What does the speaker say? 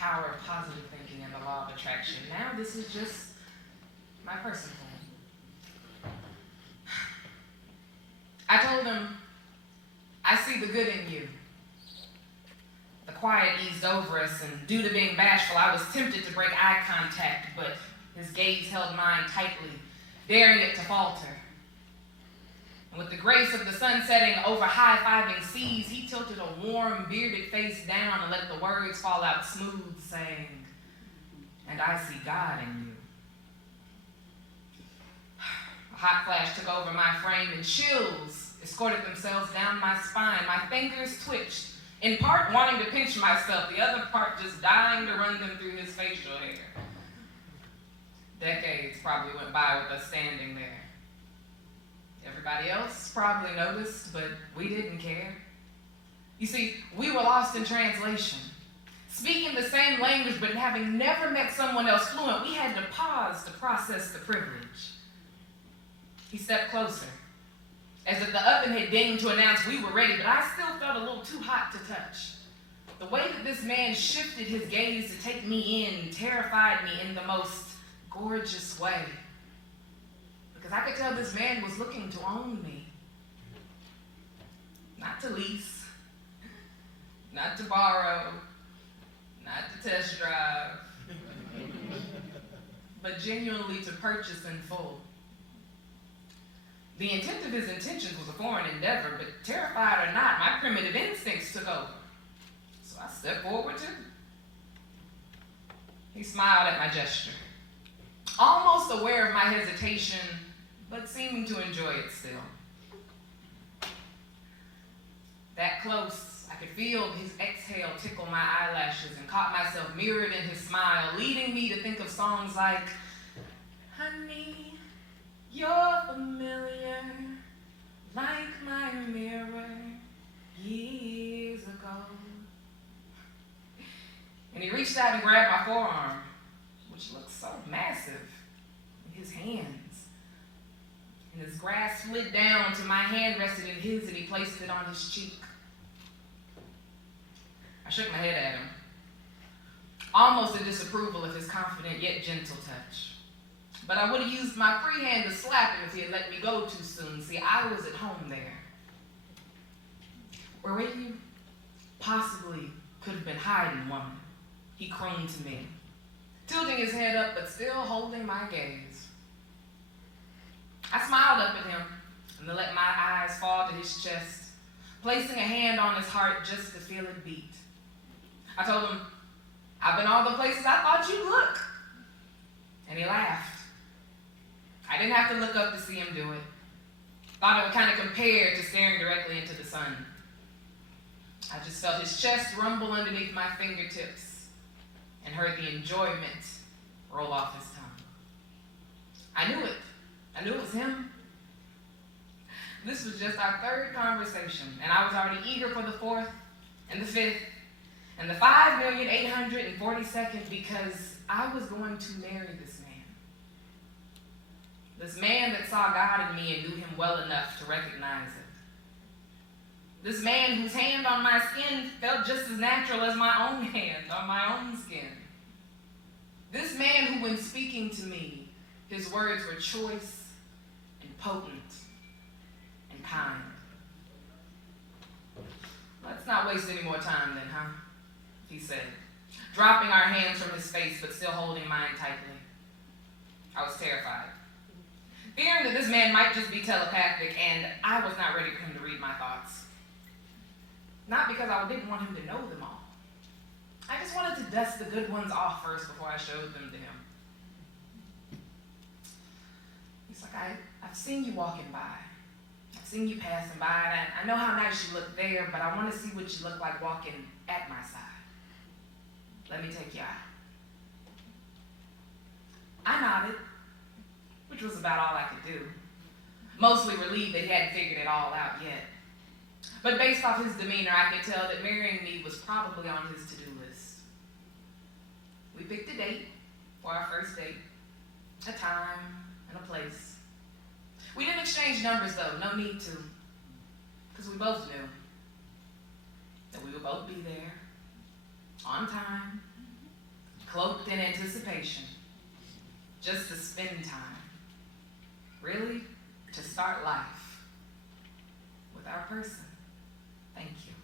power of positive thinking and the law of attraction. Now this is just my personal thing. I told him, I see the good in you. The quiet eased over us, and due to being bashful, I was tempted to break eye contact, but his gaze held mine tightly, daring it to falter. And with the grace of the sun setting over high-fiving seas, he tilted a warm, bearded face down and let the words fall out smooth, saying, "And I see God in you." A hot flash took over my frame, and chills escorted themselves down my spine. My fingers twitched, in part wanting to pinch myself, the other part just dying to run them through his facial hair. Decades probably went by with us standing there. Everybody else probably noticed, but we didn't care. You see, we were lost in translation. Speaking the same language, but having never met someone else fluent, we had to pause to process the privilege. He stepped closer, as if the oven had dinged to announce we were ready, but I still felt a little too hot to touch. The way that this man shifted his gaze to take me in terrified me in the most gorgeous way. Because I could tell this man was looking to own me. Not to lease, not to borrow, not to test drive, but genuinely to purchase in full. The intent of his intentions was a foreign endeavor, but terrified or not, my primitive instincts took over. So I stepped forward too. He smiled at my gesture, almost aware of my hesitation, but seeming to enjoy it still. That close, I could feel his exhale tickle my eyelashes and caught myself mirrored in his smile, leading me to think of songs like, "Honey, you're familiar, like my mirror years ago." And he reached out and grabbed my forearm, which looked so massive in his hands. And his grasp slid down to my hand rested in his, and he placed it on his cheek. I shook my head at him, almost in disapproval of his confident yet gentle touch. But I would have used my free hand to slap him if he had let me go too soon. See, I was at home there. Where you possibly could have been hiding, woman, he crooned to me, tilting his head up but still holding my gaze. I smiled up at him and then let my eyes fall to his chest, placing a hand on his heart just to feel it beat. I told him, "I've been all the places I thought you'd look." And he laughed. I didn't have to look up to see him do it. Thought it would kind of compare to staring directly into the sun. I just felt his chest rumble underneath my fingertips and heard the enjoyment roll off his tongue. I knew it. I knew it was him. This was just our third conversation, and I was already eager for the fourth and the fifth and the 5,842nd because I was going to marry this man. This man that saw God in me and knew him well enough to recognize it. This man whose hand on my skin felt just as natural as my own hand on my own skin. This man who, when speaking to me, his words were choice and potent and kind. "Let's not waste any more time then, huh?" he said, dropping our hands from his face but still holding mine tightly. I was terrified, fearing that this man might just be telepathic, and I was not ready for him to read my thoughts. Not because I didn't want him to know them all. I just wanted to dust the good ones off first before I showed them to him. He's like, I've seen you walking by. I've seen you passing by, and I know how nice you look there, but I want to see what you look like walking at my side. Let me take you out. I nodded, which was about all I could do. Mostly relieved that he hadn't figured it all out yet. But based off his demeanor, I could tell that marrying me was probably on his to-do list. We picked a date for our first date, a time and a place. We didn't exchange numbers though, no need to, because we both knew that we would both be there, on time, cloaked in anticipation, just to spend time. Really, to start life with our person. Thank you.